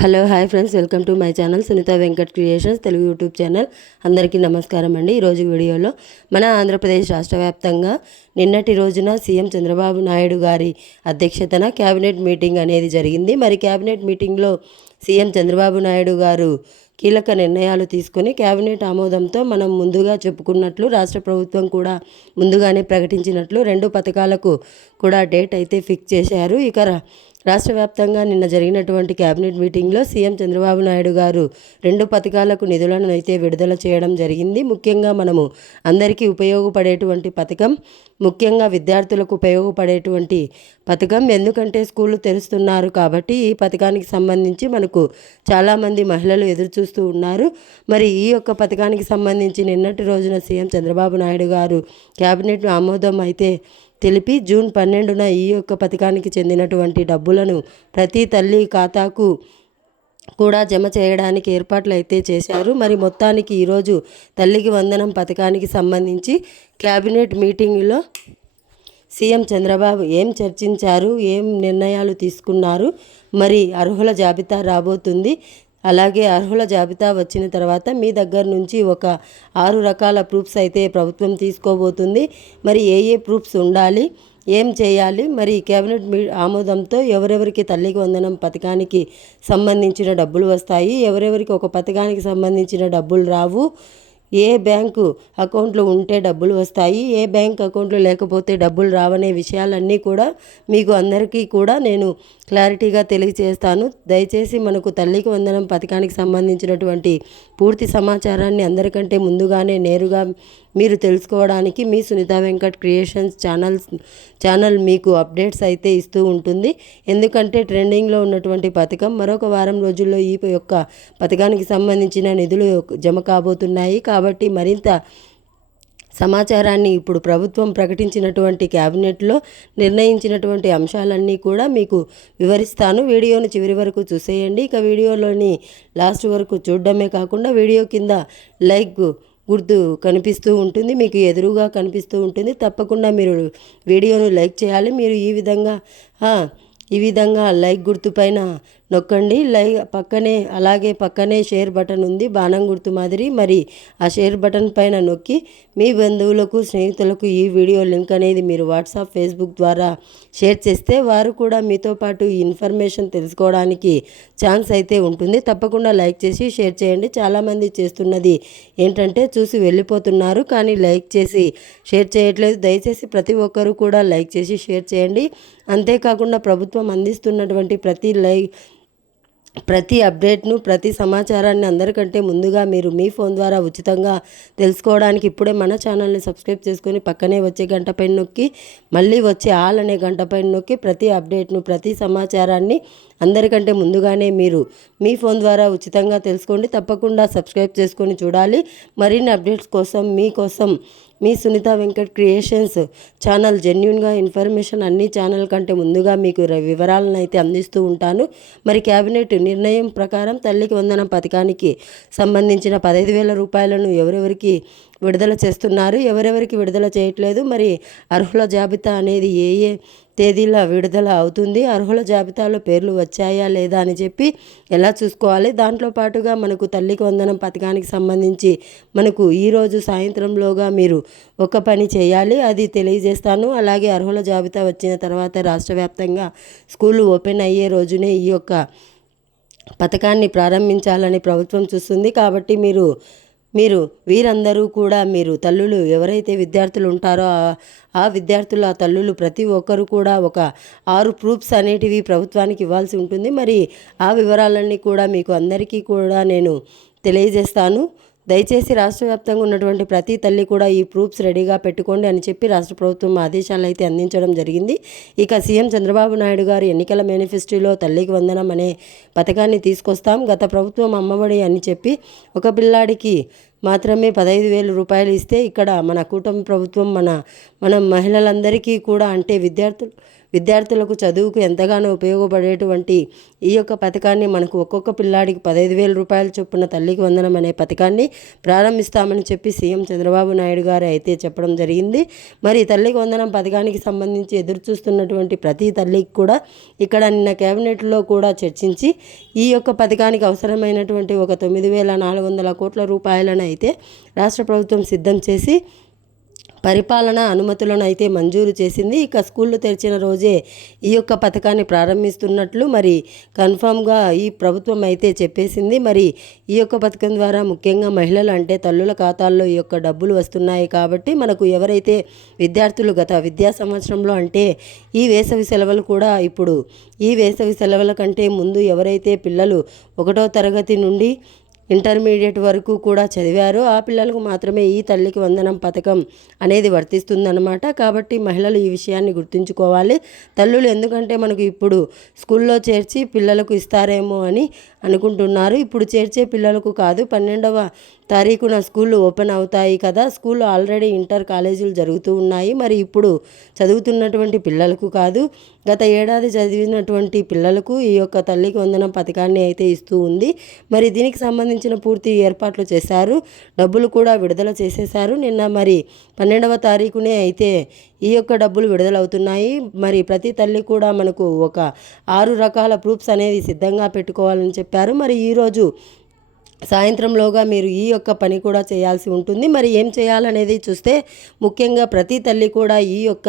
Hello hi friends, welcome to my channel Sunitha Venkat creations Telugu YouTube channel. అందరికీ నమస్కారం అండి. ఈరోజు వీడియోలో మన ఆంధ్రప్రదేశ్ రాష్ట్ర వ్యాప్తంగా నిన్నటి రోజున సీఎం చంద్రబాబు నాయుడు గారి అధ్యక్షతన క్యాబినెట్ మీటింగ్ అనేది జరిగింది. మరి క్యాబినెట్ మీటింగ్లో సీఎం చంద్రబాబు నాయుడు గారు కీలక నిర్ణయాలు తీసుకొని క్యాబినెట్ ఆమోదంతో మనం ముందుగా చెప్పుకున్నట్లు రాష్ట్ర ప్రభుత్వం కూడా ముందుగానే ప్రకటించినట్లు 2 పథకాలకు కూడా డేట్ అయితే ఫిక్స్ చేశారు. ఇక రాష్ట్ర వ్యాప్తంగా నిన్న జరిగినటువంటి క్యాబినెట్ మీటింగ్లో సీఎం చంద్రబాబు నాయుడు గారు 2 పథకాలకు నిధులను అయితే విడుదల చేయడం జరిగింది. ముఖ్యంగా మనము అందరికీ ఉపయోగపడేటువంటి పథకం, ముఖ్యంగా విద్యార్థులకు ఉపయోగపడేటువంటి పథకం. ఎందుకంటే స్కూళ్ళు తెరుస్తున్నారు కాబట్టి ఈ పథకానికి సంబంధించి మనకు చాలామంది మహిళలు ఎదురు చూస్తూ ఉన్నారు. మరి ఈ యొక్క పథకానికి సంబంధించి నిన్నటి రోజున సీఎం చంద్రబాబు నాయుడు గారు క్యాబినెట్ ఆమోదం అయితే తెలిపి జూన్ 12న ఈ యొక్క పథకానికి చెందినటువంటి డబ్బులను ప్రతి తల్లి ఖాతాకు కూడా జమ చేయడానికి ఏర్పాట్లు అయితే చేశారు. మరి మొత్తానికి ఈరోజు తల్లికి వందనం పథకానికి సంబంధించి క్యాబినెట్ మీటింగ్లో సీఎం చంద్రబాబు ఏం చర్చించారు, ఏం నిర్ణయాలు తీసుకున్నారు, మరి అర్హుల జాబితా రాబోతుంది. అలాగే అర్హుల జాబితా వచ్చిన తర్వాత మీ దగ్గర నుంచి ఒక 6 రకాల ప్రూఫ్స్ అయితే ప్రభుత్వం తీసుకోబోతుంది. మరి ఏ ప్రూఫ్స్ ఉండాలి, ఏం చేయాలి, మరి కేబినెట్ ఆమోదంతో ఎవరెవరికి తల్లికి వందనం పథకానికి సంబంధించిన డబ్బులు వస్తాయి, ఎవరెవరికి ఒక పథకానికి సంబంధించిన డబ్బులు రావు, ఏ బ్యాంకు అకౌంట్లో ఉంటే డబ్బులు వస్తాయి, ఏ బ్యాంక్ అకౌంట్లో లేకపోతే డబ్బులు రావనే విషయాలన్నీ కూడా మీకు అందరికీ కూడా నేను క్లారిటీగా తెలియజేస్తాను. దయచేసి మనకు తల్లికి వందనం పథకానికి సంబంధించినటువంటి పూర్తి సమాచారాన్ని అందరికంటే ముందుగానే నేరుగా మీరు తెలుసుకోవడానికి మీ సునీత వెంకట్ క్రియేషన్స్ ఛానల్ మీకు అప్డేట్స్ అయితే ఇస్తూ ఉంటుంది. ఎందుకంటే ట్రెండింగ్లో ఉన్నటువంటి పథకం మరొక వారం రోజుల్లో ఈ యొక్క పథకానికి సంబంధించిన నిధులు జమ కాబోతున్నాయి. కాబట్టి మరింత సమాచారాన్ని ఇప్పుడు ప్రభుత్వం ప్రకటించినటువంటి క్యాబినెట్లో నిర్ణయించినటువంటి అంశాలన్నీ కూడా మీకు వివరిస్తాను. వీడియోను చివరి వరకు చూసేయండి. ఇక వీడియోలోని లాస్ట్ వరకు చూడడమే కాకుండా వీడియో కింద లైక్ గుర్తు కనిపిస్తూ ఉంటుంది, మీకు ఎదురుగా కనిపిస్తూ ఉంటుంది. తప్పకుండా మీరు వీడియోను లైక్ చేయాలి. మీరు ఈ విధంగా లైక్ గుర్తు పైన నొక్కండి. పక్కనే షేర్ బటన్ ఉంది, బాణం గుర్తు మాదిరి. మరి ఆ షేర్ బటన్ పైన నొక్కి మీ బంధువులకు, స్నేహితులకు ఈ వీడియో లింక్ అనేది మీరు వాట్సాప్, ఫేస్బుక్ ద్వారా షేర్ చేస్తే వారు కూడా మీతో పాటు ఈ ఇన్ఫర్మేషన్ తెలుసుకోవడానికి ఛాన్స్ అయితే ఉంటుంది. తప్పకుండా లైక్ చేసి షేర్ చేయండి. చాలామంది చేస్తున్నది ఏంటంటే చూసి వెళ్ళిపోతున్నారు, కానీ లైక్ చేసి షేర్ చేయట్లేదు. దయచేసి ప్రతి ఒక్కరూ కూడా లైక్ చేసి షేర్ చేయండి. అంతేకాకుండా ప్రభుత్వం అందిస్తున్నటువంటి ప్రతి అప్డేట్ను, ప్రతి సమాచారాన్ని అందరికంటే ముందుగా మీరు మీ ఫోన్ ద్వారా ఉచితంగా తెలుసుకోవడానికి ఇప్పుడే మన ఛానల్ని సబ్స్క్రైబ్ చేసుకొని పక్కనే వచ్చే గంట పైన నొక్కి మళ్ళీ వచ్చే ఆల్ అనే గంట పైన నొక్కి ప్రతి అప్డేట్ను, ప్రతి సమాచారాన్ని అందరికంటే ముందుగానే మీరు మీ ఫోన్ ద్వారా ఉచితంగా తెలుసుకోండి. తప్పకుండా సబ్స్క్రైబ్ చేసుకొని చూడాలి. మరిన్ని అప్డేట్స్ కోసం మీకోసం మీ సునీత వెంకట్ క్రియేషన్స్ ఛానల్ జెన్యూన్గా ఇన్ఫర్మేషన్ అన్ని ఛానల్ కంటే ముందుగా మీకు వివరాలను అయితే అందిస్తూ ఉంటాను. మరి క్యాబినెట్ నిర్ణయం ప్రకారం తల్లికి వందనం పథకానికి సంబంధించిన 15,000 రూపాయలను ఎవరెవరికి విడుదల చేస్తున్నారు, ఎవరెవరికి విడుదల చేయట్లేదు, మరి అర్హుల జాబితా అనేది ఏ తేదీలో విడుదల అవుతుంది, అర్హుల జాబితాలో పేర్లు వచ్చాయా లేదా అని చెప్పి ఎలా చూసుకోవాలి. దాంట్లో పాటుగా మనకు తల్లికి వందనం పథకానికి సంబంధించి మనకు ఈరోజు సాయంత్రంలోగా మీరు ఒక పని చేయాలి, అది తెలియజేస్తాను. అలాగే అర్హుల జాబితా వచ్చిన తర్వాత రాష్ట్ర వ్యాప్తంగా స్కూళ్ళు ఓపెన్ అయ్యే రోజునే ఈ యొక్క పథకాన్ని ప్రారంభించాలని ప్రభుత్వం చూస్తుంది. కాబట్టి మీరు వీరందరూ కూడా మీరు తల్లులు ఎవరైతే విద్యార్థులు ఉంటారో ఆ విద్యార్థుల తల్లులు ప్రతి ఒక్కరు కూడా ఒక 6 ప్రూఫ్స్ అనేటివి ప్రభుత్వానికి ఇవ్వాల్సి ఉంటుంది. మరి ఆ వివరాలన్నీ కూడా మీకు అందరికీ కూడా నేను తెలియజేస్తాను. దయచేసి రాష్ట్ర వ్యాప్తంగా ఉన్నటువంటి ప్రతి తల్లి కూడా ఈ ప్రూఫ్స్ రెడీగా పెట్టుకోండి అని చెప్పి రాష్ట్ర ప్రభుత్వం ఆదేశాలు అయితే అందించడం జరిగింది. ఇక సీఎం చంద్రబాబు నాయుడు గారు ఎన్నికల మేనిఫెస్టోలో తల్లికి వందనం అనే పథకాన్ని తీసుకొస్తాం, గత ప్రభుత్వం అమ్మఒడి అని చెప్పి ఒక పిల్లాడికి మాత్రమే 15,000 రూపాయలు ఇస్తే ఇక్కడ మన కూటమి ప్రభుత్వం మన మహిళలందరికీ కూడా అంటే విద్యార్థులకు చదువుకు ఎంతగానో ఉపయోగపడేటువంటి ఈ యొక్క పథకాన్ని మనకు ఒక్కొక్క పిల్లాడికి 15,000 రూపాయల చొప్పున తల్లికి వందనం అనే పథకాన్ని ప్రారంభిస్తామని చెప్పి సీఎం చంద్రబాబు నాయుడు గారు అయితే చెప్పడం జరిగింది. మరి తల్లికి వందనం పథకానికి సంబంధించి ఎదురు చూస్తున్నటువంటి ప్రతి తల్లికి కూడా ఇక్కడ నిన్న కేబినెట్లో కూడా చర్చించి ఈ యొక్క పథకానికి అవసరమైనటువంటి ఒక 9,400 కోట్ల రూపాయలను అయితే రాష్ట్ర ప్రభుత్వం సిద్ధం చేసి పరిపాలన అనుమతులను అయితే మంజూరు చేసింది. ఇక స్కూళ్ళు తెరిచిన రోజే ఈ యొక్క పథకాన్ని ప్రారంభిస్తున్నట్లు మరి కన్ఫామ్గా ఈ ప్రభుత్వం అయితే చెప్పేసింది. మరి ఈ యొక్క పథకం ద్వారా ముఖ్యంగా మహిళలు అంటే తల్లుల ఖాతాల్లో ఈ యొక్క డబ్బులు వస్తున్నాయి కాబట్టి మనకు ఎవరైతే విద్యార్థులు గత విద్యా సంవత్సరంలో అంటే ఈ వేసవి సెలవులు కూడా ఇప్పుడు ఈ వేసవి సెలవుల కంటే ముందు ఎవరైతే పిల్లలు 1వ తరగతి నుండి ఇంటర్మీడియట్ వరకు కూడా చదివారో ఆ పిల్లలకు మాత్రమే ఈ తల్లికి వందనం పథకం అనేది వర్తిస్తుందన్నమాట. కాబట్టి మహిళలు ఈ విషయాన్ని గుర్తుంచుకోవాలి. తల్లులు ఎందుకంటే మనకు ఇప్పుడు స్కూల్లో చేర్చి పిల్లలకు ఇస్తారేమో అని అనుకుంటున్నారు. ఇప్పుడు చేర్చే పిల్లలకు కాదు, 12వ తారీఖున స్కూళ్ళు ఓపెన్ అవుతాయి కదా. స్కూల్ ఆల్రెడీ ఇంటర్ కాలేజీలు జరుగుతూ ఉన్నాయి. మరి ఇప్పుడు చదువుతున్నటువంటి పిల్లలకు కాదు, గత ఏడాది చదివినటువంటి పిల్లలకు ఈ యొక్క తల్లికి వందనం పథకాన్ని అయితే ఇస్తూ ఉంది. మరి దీనికి సంబంధించిన పూర్తి ఏర్పాట్లు చేశారు, డబ్బులు కూడా విడుదల చేసేశారు. నిన్న మరి 12వ తారీఖునే అయితే ఈ యొక్క డబ్బులు విడుదలవుతున్నాయి. మరి ప్రతి తల్లి కూడా మనకు ఒక 6 రకాల ప్రూఫ్స్ అనేది సిద్ధంగా పెట్టుకోవాలని చెప్పారు. మరి ఈరోజు సాయంత్రంలోగా మీరు ఈ యొక్క పని కూడా చేయాల్సి ఉంటుంది. మరి ఏం చేయాలనేది చూస్తే ముఖ్యంగా ప్రతి తల్లి కూడా ఈ యొక్క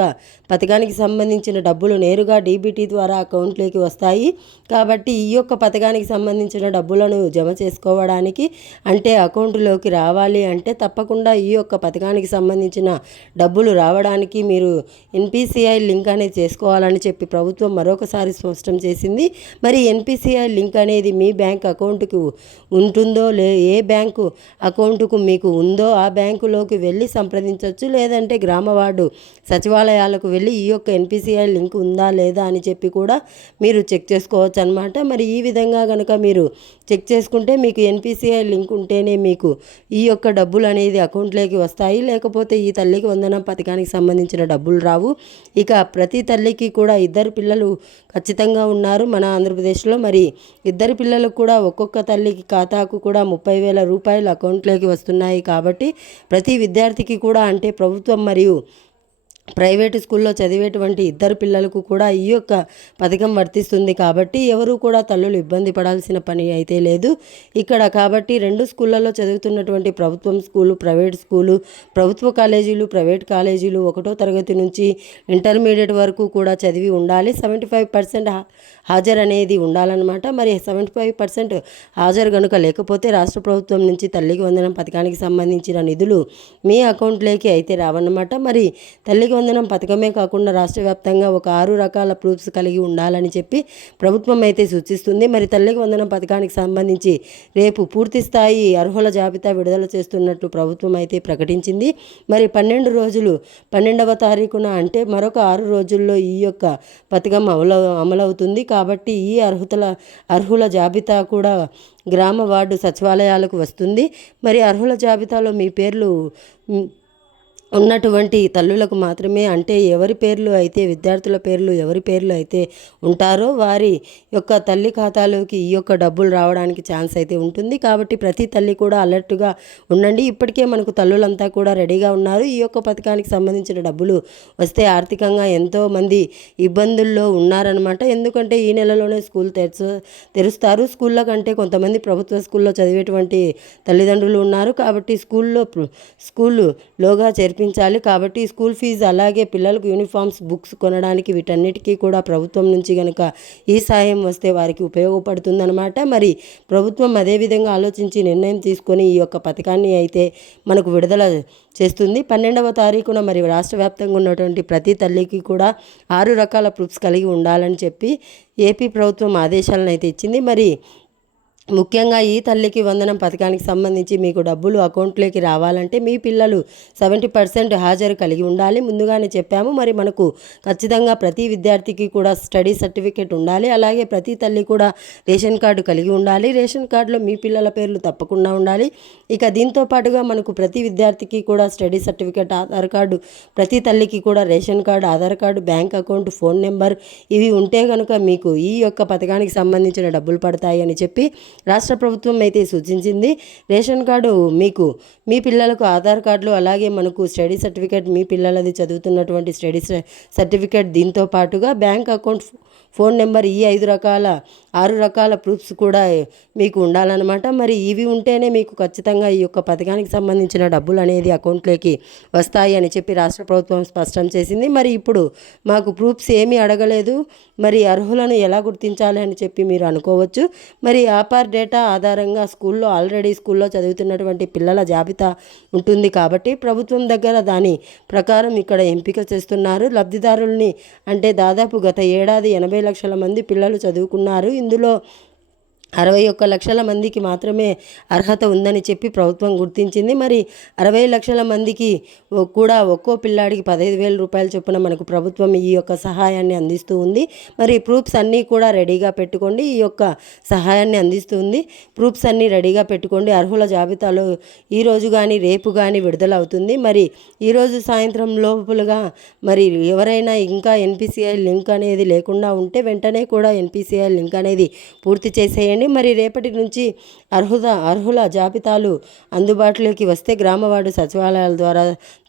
పథకానికి సంబంధించిన డబ్బులు నేరుగా డీబీటీ ద్వారా అకౌంట్లోకి వస్తాయి. కాబట్టి ఈ యొక్క పథకానికి సంబంధించిన డబ్బులను జమ చేసుకోవడానికి అంటే అకౌంట్లోకి రావాలి అంటే తప్పకుండా ఈ యొక్క పథకానికి సంబంధించిన డబ్బులు రావడానికి మీరు ఎన్పిసిఐ లింక్ అనేది చేసుకోవాలని చెప్పి ప్రభుత్వం మరొకసారి స్పష్టం చేసింది. మరి ఎన్పిసిఐ లింక్ అనేది మీ బ్యాంక్ అకౌంట్కి ఉంటుందో ఏ బ్యాంకు అకౌంటుకు మీకు ఉందో ఆ బ్యాంకులోకి వెళ్ళి సంప్రదించవచ్చు. లేదంటే గ్రామ వార్డు సచివాలయాలకు వెళ్ళి ఈ యొక్క ఎన్పిసిఐ లింక్ ఉందా లేదా అని చెప్పి కూడా మీరు చెక్ చేసుకోవచ్చు అన్నమాట. మరి ఈ విధంగా కనుక మీరు చెక్ చేసుకుంటే మీకు ఎన్పిసిఐ లింక్ ఉంటేనే మీకు ఈ యొక్క డబ్బులు అనేది అకౌంట్లోకి వస్తాయి. లేకపోతే ఈ తల్లికి వందనం పథకానికి సంబంధించిన డబ్బులు రావు. ఇక ప్రతి తల్లికి కూడా 2 పిల్లలు ఖచ్చితంగా ఉన్నారు మన ఆంధ్రప్రదేశ్లో. మరి 2 పిల్లలకు కూడా ఒక్కొక్క తల్లికి ఖాతాకు కూడా 30,000 రూపాయలు అకౌంట్లోకి వస్తున్నాయి. కాబట్టి ప్రతి విద్యార్థికి కూడా అంటే ప్రభుత్వం మరియు ప్రైవేటు స్కూల్లో చదివేటువంటి 2 పిల్లలకు కూడా ఈ యొక్క పథకం వర్తిస్తుంది. కాబట్టి ఎవరు కూడా తల్లులు ఇబ్బంది పడాల్సిన పని అయితే లేదు ఇక్కడ. కాబట్టి 2 స్కూళ్ళలో చదువుతున్నటువంటి ప్రభుత్వం స్కూలు, ప్రైవేట్ స్కూలు, ప్రభుత్వ కాలేజీలు, ప్రైవేట్ కాలేజీలు 1వ తరగతి నుంచి ఇంటర్మీడియట్ వరకు కూడా చదివి ఉండాలి. 75% హాజరు అనేది ఉండాలన్నమాట. మరి 75% హాజరు కనుక లేకపోతే రాష్ట్ర ప్రభుత్వం నుంచి తల్లికి వందనం పథకానికి సంబంధించిన నిధులు మీ అకౌంట్లోకి అయితే రావన్నమాట. మరి తల్లికి వందనం పథకమే కాకుండా రాష్ట్ర వ్యాప్తంగా ఒక 6 రకాల ప్రూఫ్స్ కలిగి ఉండాలని చెప్పి ప్రభుత్వం అయితే సూచిస్తుంది. మరి తల్లికి వందనం పథకానికి సంబంధించి రేపు పూర్తి స్థాయి అర్హుల జాబితా విడుదల చేస్తున్నట్లు ప్రభుత్వం అయితే ప్రకటించింది. మరి 12 రోజులు 12వ తారీఖున అంటే మరొక 6 రోజుల్లో ఈ యొక్క పథకం అమలవుతుంది. కాబట్టి ఈ అర్హుల జాబితా కూడా గ్రామ వార్డు సచివాలయాలకు వస్తుంది. మరి అర్హుల జాబితాలో మీ పేర్లు ఉన్నటువంటి తల్లులకు మాత్రమే అంటే ఎవరి పేర్లు అయితే విద్యార్థుల పేర్లు ఎవరి పేర్లు అయితే ఉంటారో వారి యొక్క తల్లి ఖాతాలోకి ఈ యొక్క డబ్బులు రావడానికి ఛాన్స్ అయితే ఉంటుంది. కాబట్టి ప్రతి తల్లి కూడా అలర్ట్గా ఉండండి. ఇప్పటికే మనకు తల్లులంతా కూడా రెడీగా ఉన్నారు. ఈ యొక్క పథకానికి సంబంధించిన డబ్బులు వస్తే ఆర్థికంగా ఎంతోమంది ఇబ్బందుల్లో ఉన్నారనమాట. ఎందుకంటే ఈ నెలలోనే స్కూల్ తెరుస్తారు. స్కూళ్ళ కంటే కొంతమంది ప్రభుత్వ స్కూల్లో చదివేటువంటి తల్లిదండ్రులు ఉన్నారు. కాబట్టి స్కూల్లోగా చేర్పించాలి. కాబట్టి స్కూల్ ఫీజు అలాగే పిల్లలకు యూనిఫామ్స్, బుక్స్ కొనడానికి వీటన్నిటికీ కూడా ప్రభుత్వం నుంచి కనుక ఈ సాయం వస్తే వారికి ఉపయోగపడుతుందన్నమాట. మరి ప్రభుత్వం అదేవిధంగా ఆలోచించి నిర్ణయం తీసుకొని ఈ యొక్క పథకాన్ని అయితే మనకు విడుదల చేస్తుంది. 12వ తారీఖున మరి రాష్ట్ర వ్యాప్తంగా ఉన్నటువంటి ప్రతి తల్లికి కూడా 6 రకాల ప్రూఫ్స్ కలిగి ఉండాలని చెప్పి ఏపీ ప్రభుత్వం ఆదేశాలను అయితే ఇచ్చింది. మరి ముఖ్యంగా ఈ తల్లికి వందనం పథకానికి సంబంధించి మీకు డబ్బులు అకౌంట్లోకి రావాలంటే మీ పిల్లలు 70% హాజరు కలిగి ఉండాలి. ముందుగానే చెప్పాము. మరి మనకు ఖచ్చితంగా ప్రతి విద్యార్థికి కూడా స్టడీ సర్టిఫికేట్ ఉండాలి. అలాగే ప్రతి తల్లి కూడా రేషన్ కార్డు కలిగి ఉండాలి. రేషన్ కార్డులో మీ పిల్లల పేర్లు తప్పకుండా ఉండాలి. ఇక దీంతో పాటుగా మనకు ప్రతి విద్యార్థికి కూడా స్టడీ సర్టిఫికేట్, ఆధార్ కార్డు, ప్రతి తల్లికి కూడా ration card, Aadhaar card, bank account, phone number ఇవి ఉంటే కనుక మీకు ఈ యొక్క పథకానికి సంబంధించిన డబ్బులు పడతాయి అని చెప్పి రాష్ట్ర ప్రభుత్వం అయితే సూచించింది. రేషన్ కార్డు మీకు మీ పిల్లలకు ఆధార్ కార్డులు, అలాగే మనకు స్టడీ సర్టిఫికేట్, మీ పిల్లలది చదువుతున్నటువంటి స్టడీ సర్టిఫికేట్, దీంతో పాటుగా బ్యాంక్ అకౌంట్, ఫోన్ నెంబర్, ఈ 6 రకాల ప్రూఫ్స్ కూడా మీకు ఉండాలన్నమాట. మరి ఇవి ఉంటేనే మీకు ఖచ్చితంగా ఈ యొక్క పథకానికి సంబంధించిన డబ్బులు అనేది అకౌంట్లోకి వస్తాయి అని చెప్పి రాష్ట్ర ప్రభుత్వం స్పష్టం చేసింది. మరి ఇప్పుడు మాకు ప్రూఫ్స్ ఏమీ అడగలేదు, మరి అర్హులను ఎలా గుర్తించాలి అని చెప్పి మీరు అనుకోవచ్చు. మరి ఆధార్ డేటా ఆధారంగా ఆల్రెడీ స్కూల్లో చదువుతున్నటువంటి పిల్లల జాబితా ఉంటుంది కాబట్టి ప్రభుత్వం దగ్గర దాని ప్రకారం ఇక్కడ ఎంపిక చేస్తున్నారు. లబ్ధిదారుల్ని అంటే దాదాపు గత ఏడాది 80 లక్షల మంది పిల్లలు చదువుకున్నారు. ఇందులో 61 లక్షల మందికి మాత్రమే అర్హత ఉందని చెప్పి ప్రభుత్వం గుర్తించింది. మరి 60 లక్షల మందికి కూడా ఒక్కో పిల్లాడికి 15,000 రూపాయల చొప్పున మనకు ప్రభుత్వం ఈ యొక్క సహాయాన్ని అందిస్తూ ఉంది. మరి ప్రూఫ్స్ అన్నీ కూడా రెడీగా పెట్టుకోండి. ఈ యొక్క సహాయాన్ని అందిస్తుంది. ప్రూఫ్స్ అన్నీ రెడీగా పెట్టుకోండి. అర్హుల జాబితాలో ఈరోజు కానీ రేపు కానీ విడుదల అవుతుంది. మరి ఈరోజు సాయంత్రం లోపులుగా మరి ఎవరైనా ఇంకా ఎన్పిసిఐ లింక్ అనేది లేకుండా ఉంటే వెంటనే కూడా ఎన్పిసిఐ లింక్ అనేది పూర్తి చేసేయండి. మరి రేపటి నుంచి అర్హుల జాబితాలు అందుబాటులోకి వస్తే గ్రామవార్డు సచివాలయాల ద్వారా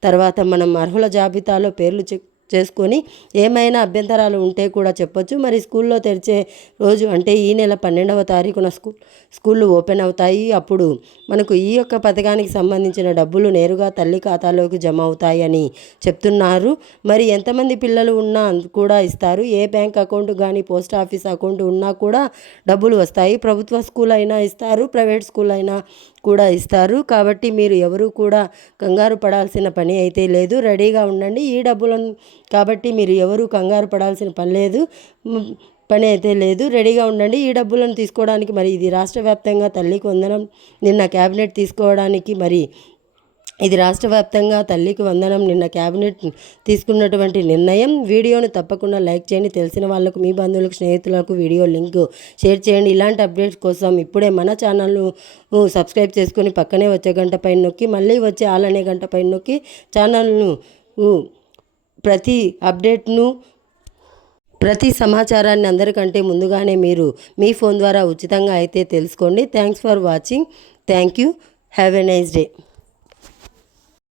తర్వాత మనం అర్హుల జాబితాలో పేర్లు చేసుకొని ఏమైనా అభ్యంతరాలు ఉంటే కూడా చెప్పొచ్చు. మరి స్కూల్లో తెరిచే రోజు అంటే ఈ నెల 12వ తారీఖున స్కూళ్ళు ఓపెన్ అవుతాయి. అప్పుడు మనకు ఈ యొక్క పథకానికి సంబంధించిన డబ్బులు నేరుగా తల్లి ఖాతాలోకి జమ అవుతాయి అని చెప్తున్నారు. మరి ఎంతమంది పిల్లలు ఉన్నా కూడా ఇస్తారు. ఏ బ్యాంక్ అకౌంట్ కానీ పోస్ట్ ఆఫీస్ అకౌంట్ ఉన్నా కూడా డబ్బులు వస్తాయి. ప్రభుత్వ స్కూల్ అయినా ఇస్తారు, ప్రైవేట్ స్కూల్ అయినా కూడా ఇస్తారు. కాబట్టి మీరు ఎవరు కూడా కంగారు పడాల్సిన పని అయితే లేదు. రెడీగా ఉండండి. ఈ డబ్బులను కాబట్టి మీరు ఎవరు కంగారు పడాల్సిన పని అయితే లేదు. రెడీగా ఉండండి. ఈ డబ్బులను తీసుకోవడానికి మరి ఇది రాష్ట్ర వ్యాప్తంగా తల్లికి వందనం నిన్న క్యాబినెట్ తీసుకోవడానికి మరి ఇది రాష్ట్ర వ్యాప్తంగా తల్లికి వందనం నిన్న క్యాబినెట్ తీసుకున్నటువంటి నిర్ణయం. వీడియోను తప్పకుండా లైక్ చేయండి. తెలిసిన వాళ్ళకు, మీ బంధువులకు, స్నేహితులకు వీడియో లింక్ షేర్ చేయండి. ఇలాంటి అప్డేట్స్ కోసం ఇప్పుడే మన ఛానల్ను సబ్స్క్రైబ్ చేసుకొని పక్కనే వచ్చే గంట పైన నొక్కి మళ్ళీ వచ్చే ఆల్ అనే గంట పైన నొక్కి ఛానల్ను ప్రతి అప్డేట్ను, ప్రతి సమాచారాన్ని అందరికంటే ముందుగానే మీరు మీ ఫోన్ ద్వారా ఉచితంగా అయితే తెలుసుకోండి. Thanks for watching. Thank you. Have a nice day.